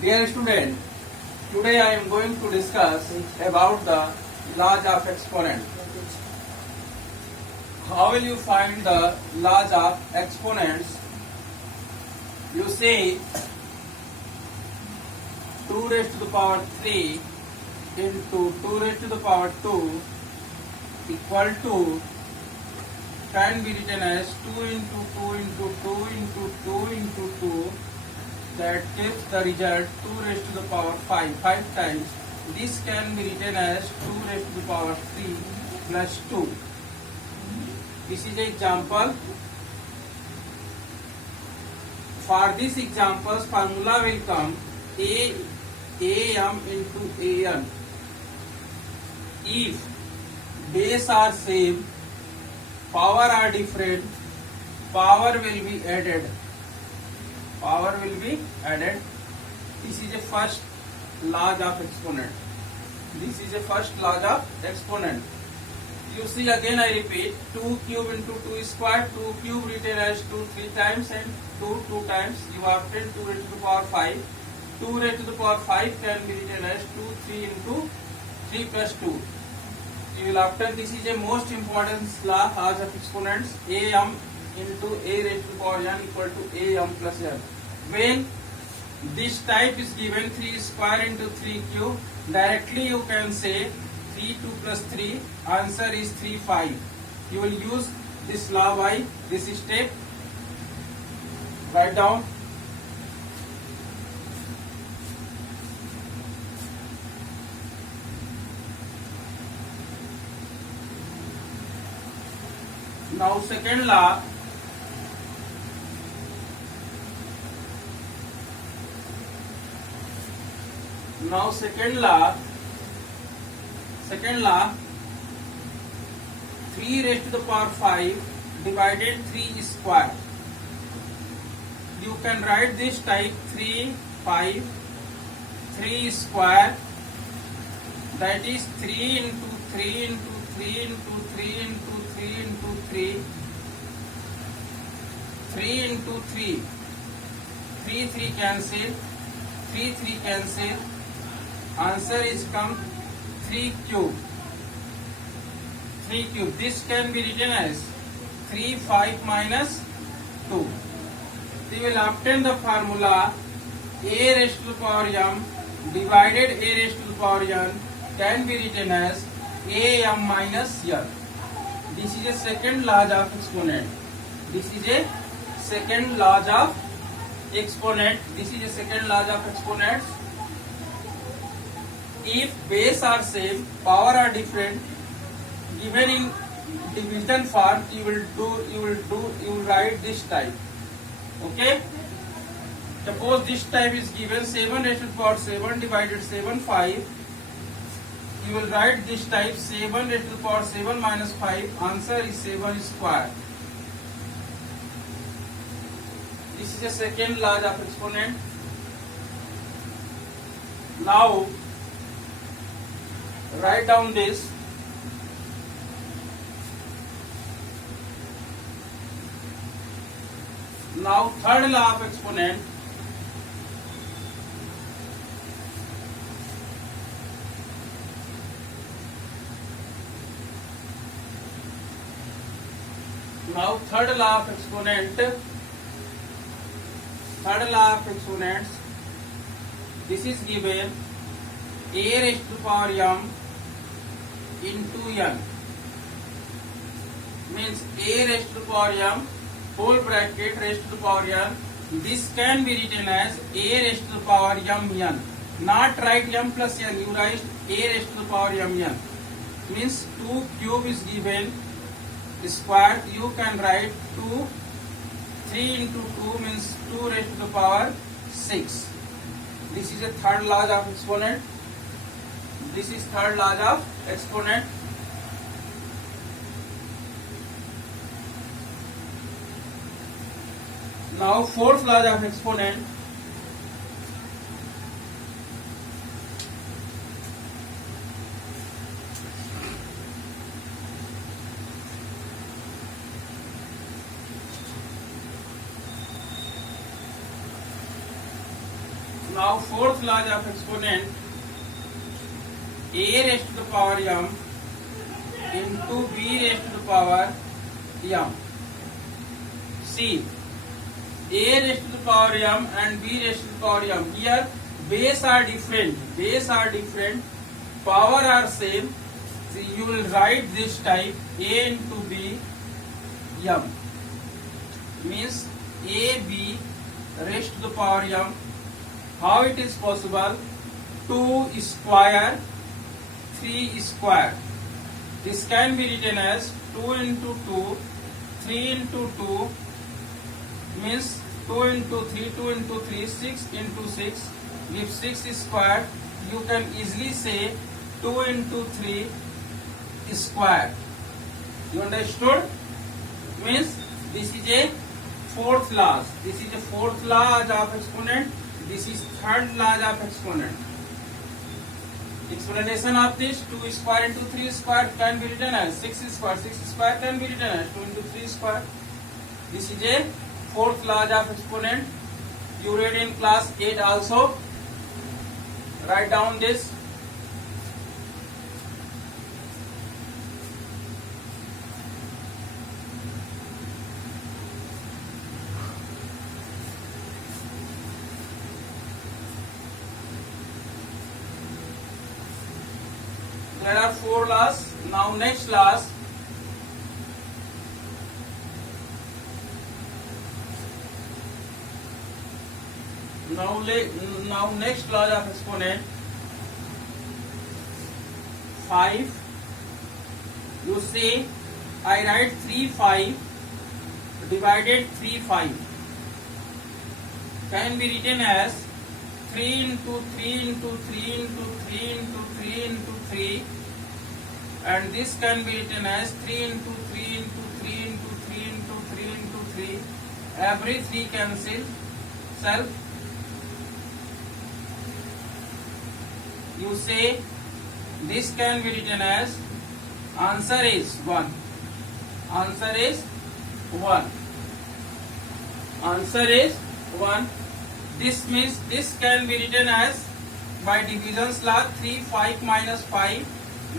Dear student, today I am going to discuss about the laws of exponent. How will you find the laws of exponents? You see 2 raised to the power 3 into 2 raised to the power 2 equal to can be written as 2 into 2 into 2 into 2 into 2. That gives the result 2 raised to the power 5 times. This can be written as 2 raised to the power 3 plus 2. This is an example. For this example's formula will come am into an. If base are same, power are different, power will be added. Power will be added. This is a first law of exponent. This is a first law of exponent. You see, again I repeat, 2 cube into 2 square, 2 cube written as 2 3 times and 2 times. You obtain 2 raised to the power 5. 2 raised to the power 5 can be written as 2 3 into 3 plus 2. You will obtain, this is a most important law of exponents, am into a raised to the power n equal to am plus n. When this type is given 3 square into 3 cube, directly you can say 3 2 plus 3, answer is 3 5. You will use this law by this step. Write down. Now second law. Second law, 3 raised to the power 5 divided 3 square. You can write this type 3 5 3 square, that is 3 into 3 into 3 into 3 into 3 into 3 3 into 3 3 cancel, 3 cancel, answer is come 3 cube. This can be written as 3 5 minus 2. We will obtain the formula a raised to the power m divided a raised to the power n can be written as am minus n. This is a second law of exponent. This is a second law of exponents. If base are same, power are different, given in division form, you will write this type. Okay? Suppose this type is given 7 raised to the power 7 divided 7 5. You will write this type 7 raised to the power 7 minus 5. Answer is 7 square. This is a second law of exponent. Now write down this. Now third law of exponent. Third law of exponents. This is given a raised to the power m into n, means a raised to the power m whole bracket raised to the power n. This can be written as a raised to the power m n. Not write m plus n, you write a raised to the power m n. Means 2 cube is given square. You can write 2 3 into 2 means 2 raised to the power 6. This is a third law of exponent. Now fourth law of exponent. Now fourth law of exponent, a raised to the power m into b raised to the power m. See, a raised to the power m and b raised to the power m. Here base are different. Power are same. So you will write this type a into b m. Means a b raised to the power m. How it is possible? 2 square, 3 square. This can be written as 2 into 2, 3 into 2, means 2 into 3, 2 into 3, 6 into 6, gives 6 square. You can easily say 2 into 3 square. You understood? Means this is a fourth law. This is a fourth law of exponent. This is third law of exponent. Explanation of this, 2 square into 3 square can be written as 6 square. 6 square can be written as 2 into 3 square. This is a fourth law of exponent. You read in class 8 also. Write down this. There are 4 laws. Now next laws. Now next law of exponent 5. You say I write 3 5 divided 3 5 can be written as 3 into 3 into 3 into 3 into 3 into 3, and this can be written as 3 into 3 into 3 into 3 into 3 into 3. Every 3 cancel self. You say this can be written as answer is 1. Answer is 1. Answer is 1. This means this can be written as by division's law 3 5 minus 5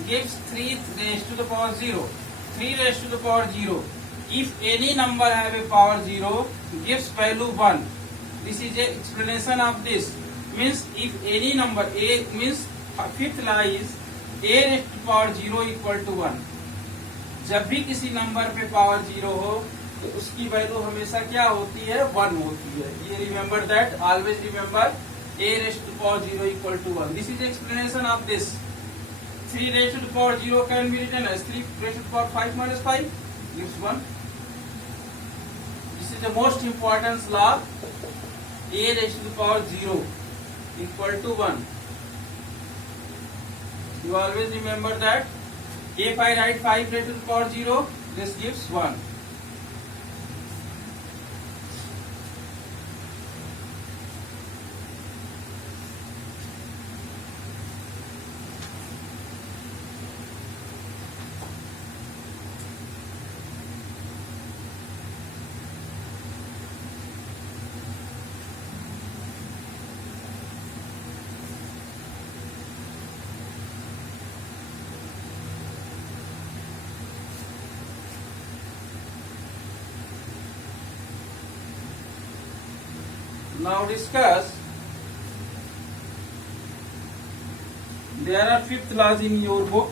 gives 3 raised to the power 0. 3 raised to the power 0. If any number have a power 0 gives value 1. This is a explanation of this. Means if any number a means fifth law is a raised to power 0 equal to 1. जब भी किसी number पे power 0 हो तो उसकी value हमेशा क्या होती है? 1 होती है. ये remember that. Always remember a raised to power 0 equal to 1. This is the explanation of this. 3 raised to the power 0 can be written as 3 raised to the power 5 minus 5 gives 1. This is the most important law. A raised to the power 0 equal to 1. You always remember that. If I write 5 raised to the power 0, this gives 1. Now discuss. There are 5th laws in your book.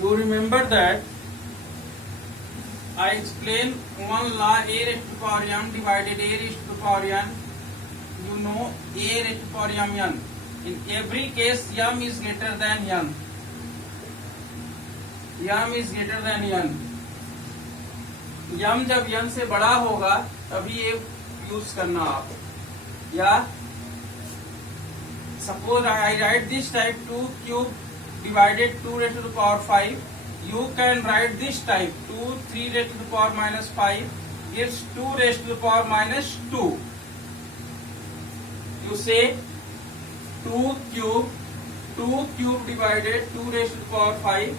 You remember that I explained one law, a raised to the power m divided a raised to the power n. You know a raised to the power m n. In every case m is greater than n. m is greater than n. m जब n से बड़ा होगा तभी ये use करना आप. या suppose I write this type 2 cube divided 2 raised to the power 5. You can write this type 2 3 raised to the power minus 5 gives 2 raised to the power minus 2. You say 2 cube, 2 cube divided 2 raised to the power 5.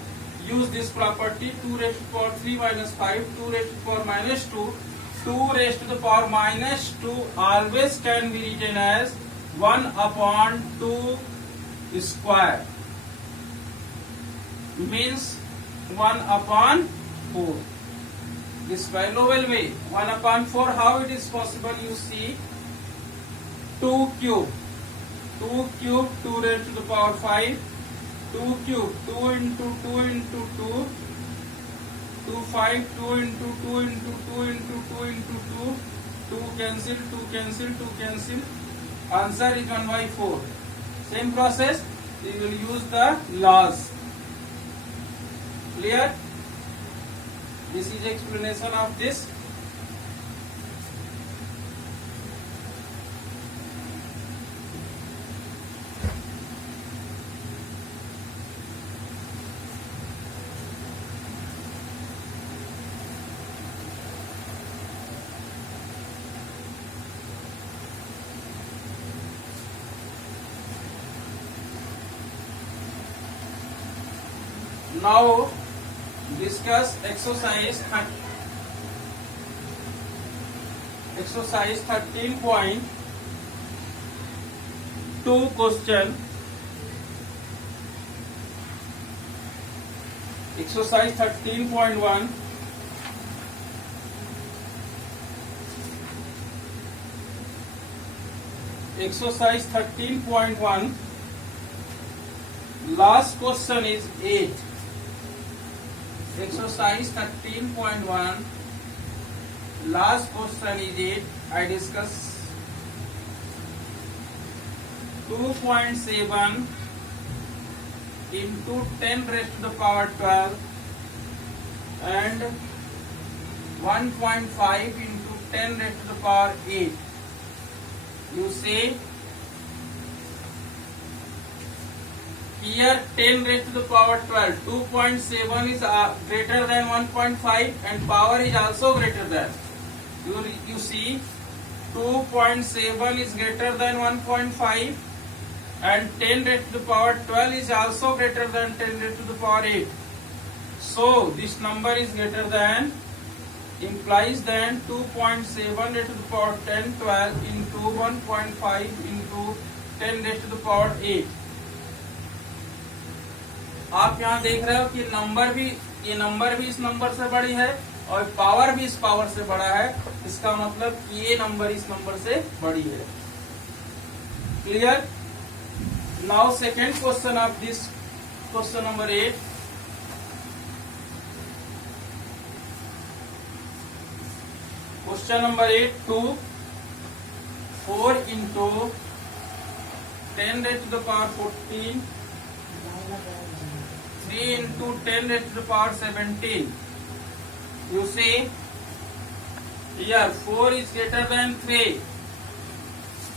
Use this property. 2 raised to the power 3 minus 5, 2 raised to the power minus 2, 2 raised to the power minus 2 always can be written as 1 upon 2 square. Means 1 upon 4. This value will be 1 upon 4. How it is possible? You see, 2 cube, 2 cube, 2 raised to the power 5, 2 cube, 2 into 2 into 2, 2 5, 2 into 2 into 2 into 2 into 2, 2 cancel, 2 cancel, 2 cancel. Answer is 1 by 4. Same process, we will use the laws. Clear? This is explanation of this. Now discuss exercise 13.2 question. Exercise 13.1. Exercise 13.1. Last question is 8. Exercise 13.1. Last question is 8. I discuss 2.7 into 10 raised to the power 12 and 1.5 into 10 raised to the power 8. You say here 10 raised to the power 12, 2.7 is greater than 1.5 and power is also greater than. You see 2.7 is greater than 1.5 and 10 raised to the power 12 is also greater than 10 raised to the power 8. So this number is greater than, implies then 2.7 raised to the power 10, 12 into 1.5 into 10 raised to the power 8. आप यहाँ देख रहे हो कि ये number भी इस number से बड़ी है और पावर भी इस पावर से बड़ा है. इसका मतलब कि ये नंबर इस नंबर से बड़ी है. Clear? Now second question of this question number 8. Question number 8, 2 4 into 10 raised to the power 14, 3 into 10 raised to the power 17. You see here 4 is greater than 3.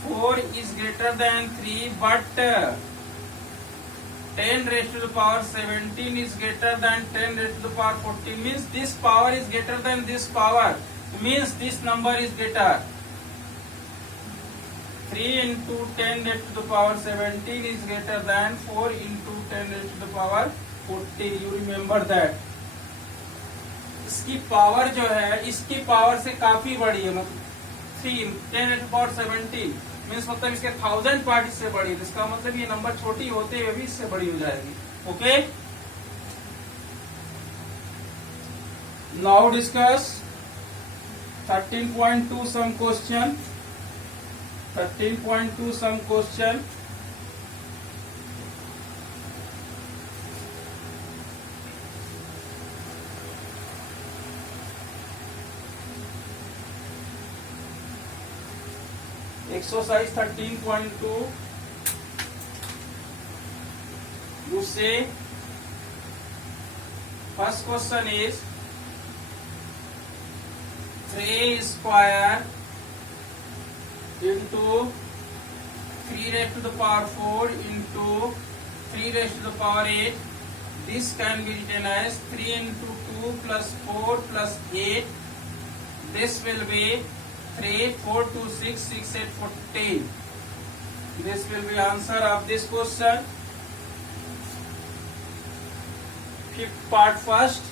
4 is greater than 3, but 10 raised to the power 17 is greater than 10 raised to the power 14. Means this power is greater than this power. Means this number is greater. 3 into 10 raised to the power 17 is greater than 4 into 10 raised to the power 14. You remember that. इसकी power जो है इसकी power से काफी बड़ी है. मतलब 3 10 raised to the power 17 means मतलब इसके 1000 पार्ट इससे बड़ी है. इसका मतलब ये नंबर छोटी होते हुए भी इससे बड़ी हो जाएगी. Okay, now discuss 13.2 some question. 13.2 some question. Exercise 13.2. You say first question is 3 square into 3 raised to the power 4 into 3 raised to the power 8. This can be written as 3 into 2 plus 4 plus 8. This will be 3, 4, 2, 6, 6, 8, 14. This will be answer of this question. Fifth part first.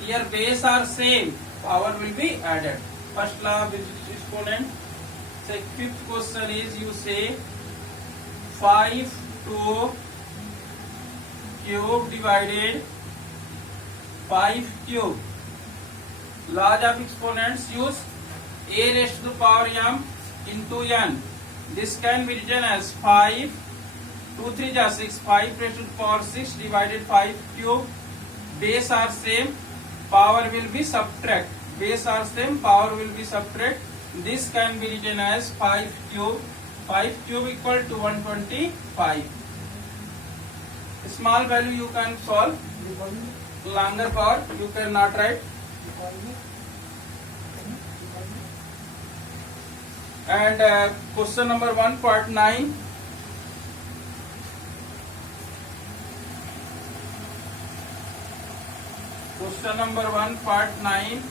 Here base are same. Power will be added. First law of exponent. Say fifth question is you say 5 to cube divided 5 cube. Laws of exponents use a raised to the power m into n. This can be written as 5, 2 3 ja 6, 5 raised to the power 6 divided 5 cube. Base are same, power will be subtract. Base are same, power will be subtract. This can be written as 5 cube. 5 cube equal to 125. Small value you can solve. Longer power you cannot write. And question number 1 part 9. Question number 1 part 9.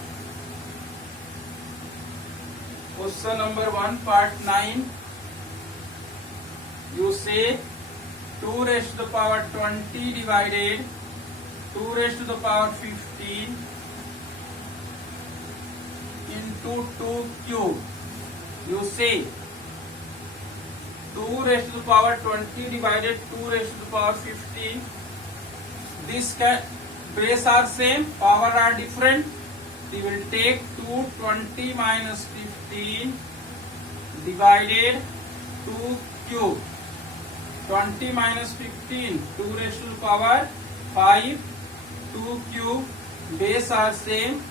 Question number 1 part 9. You say 2 raised to the power 20 divided 2 raised to the power 15 into 2 cube. You say 2 raised to the power 20 divided 2 raised to the power 15. This can base are same, power are different. We will take 220 minus 15 divided 2 cube. 20 minus 15, 2 raised to the power 5, 2 cube. Base are same,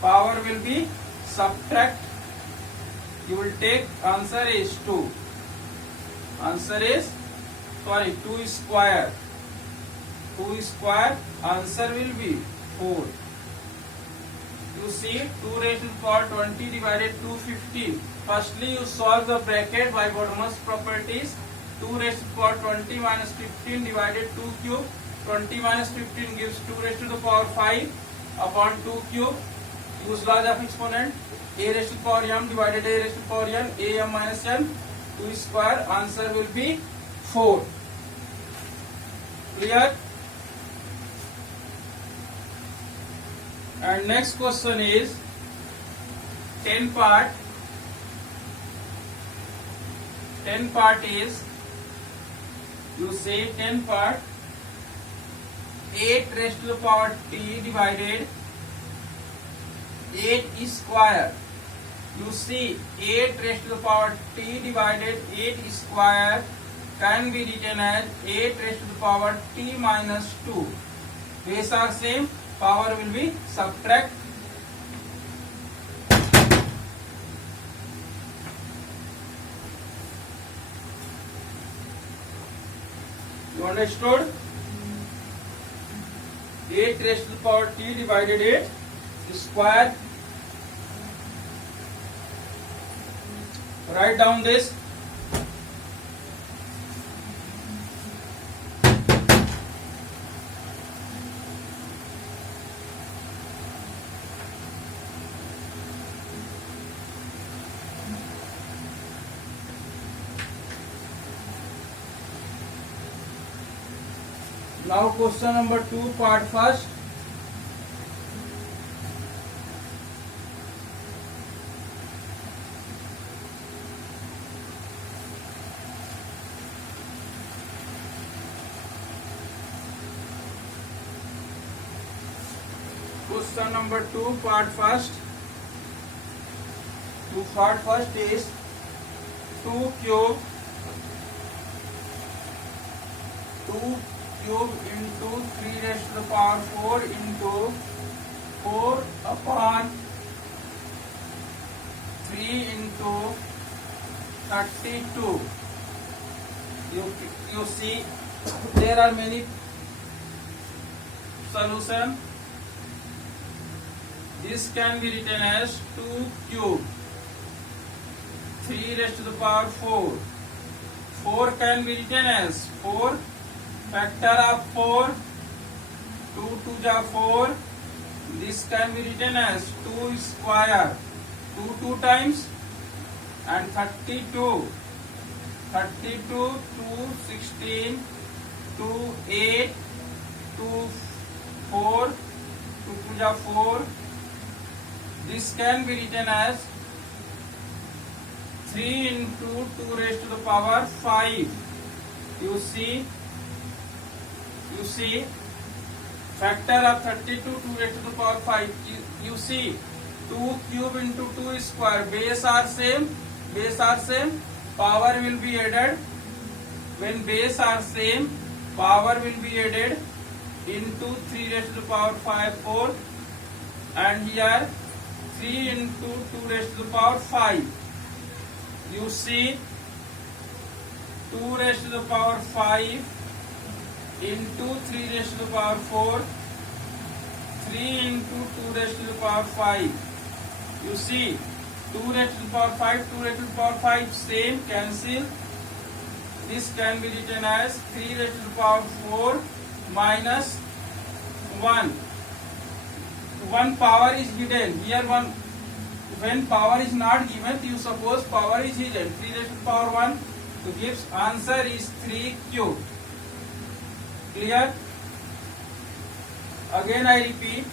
power will be subtract. You will take answer is 2. Answer is 2 square. 2 square. Answer will be 4. You see 2 raised to the power 20 divided 215. Firstly you solve the bracket by Bottomless properties. 2 raised to the power 20 minus 15 divided 2 cube. 20 minus 15 gives 2 raised to the power 5 upon 2 cube. Use laws of exponent. A raised to the power m divided a raised to the power n. A m minus n. 2 square. Answer will be 4. Clear? And next question is 10 part. 10 part is, you say 10 part 8 raised to the power t divided 8 square. You see 8 raised to the power t divided 8 square can be written as 8 raised to the power t minus 2. Base are same, power will be subtract. You understood? 8 raised to the power t divided 8 square. Write down this. Now question number 2 part first. Question number 2 part first. 2 part first is 2 cube 2 cube into 3 raised to the power 4 into 4 upon 3 into 32. You see there are many solution. This can be written as 2 cube 3 raised to the power 4. 4 can be written as 4 factor of 4. 2 2 ja 4. This can be written as 2 square. 2 2 times and 32. 32, 2, 16, 2, 8, 2, 4, 2 puja 4. This can be written as 3 into 2 raised to the power 5. You see, factor of 32, 2 raised to the power 5. You see, 2 cube into 2 square. Base are same. Power will be added. When base are same, power will be added into 3 raised to the power 5, 4. And here 3 into 2 raised to the power 5. You see, 2 raised to the power 5 into 3 raised to the power 4, 3 into 2 raised to the power 5. You see, 2 raised to the power 5, 2 raised to the power 5, same, cancel. This can be written as 3 raised to the power 4 minus 1. One power is hidden. Here one, when power is not given, you suppose power is hidden. 3 raised to the power 1. So gives answer is 3 cube. Clear? Again I repeat,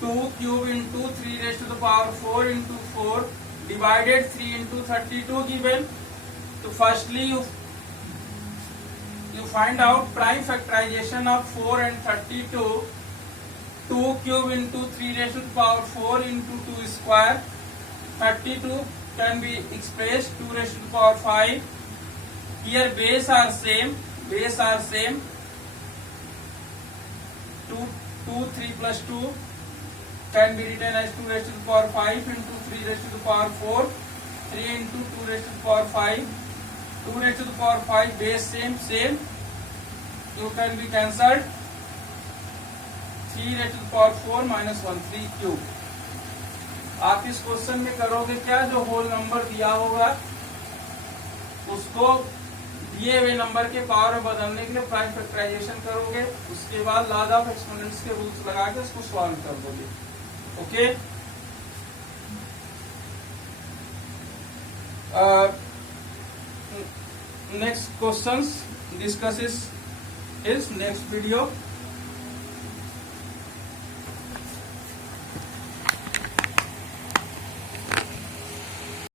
2 cube into 3 raised to the power 4 into 4 divided 3 into 32 given. So firstly you find out prime factorization of 4 and 32. 2 cube into 3 raised to the power 4 into 2 square. 32 can be expressed 2 raised to the power 5. Here base are same. 2, 3 plus 2 can be written as 2 raised to the power 5 into 3 raised to the power 4. 3 into 2 raised to the power 5. 2 raised to the power 5 base same. You can be cancelled. 3 raised to the power 4 minus 1, 3 cube. आप इस question में करोगे क्या, जो whole number दिया होगा उसको दिए हुए नंबर के पावर में बदलने के लिए प्राइम फैक्टराइजेशन करोगे. उसके बाद लॉज ऑफ एक्सपोनेंट्स के रूल्स लगा के उसको सॉल्व कर दोगे. Okay. Next questions discuss is next video.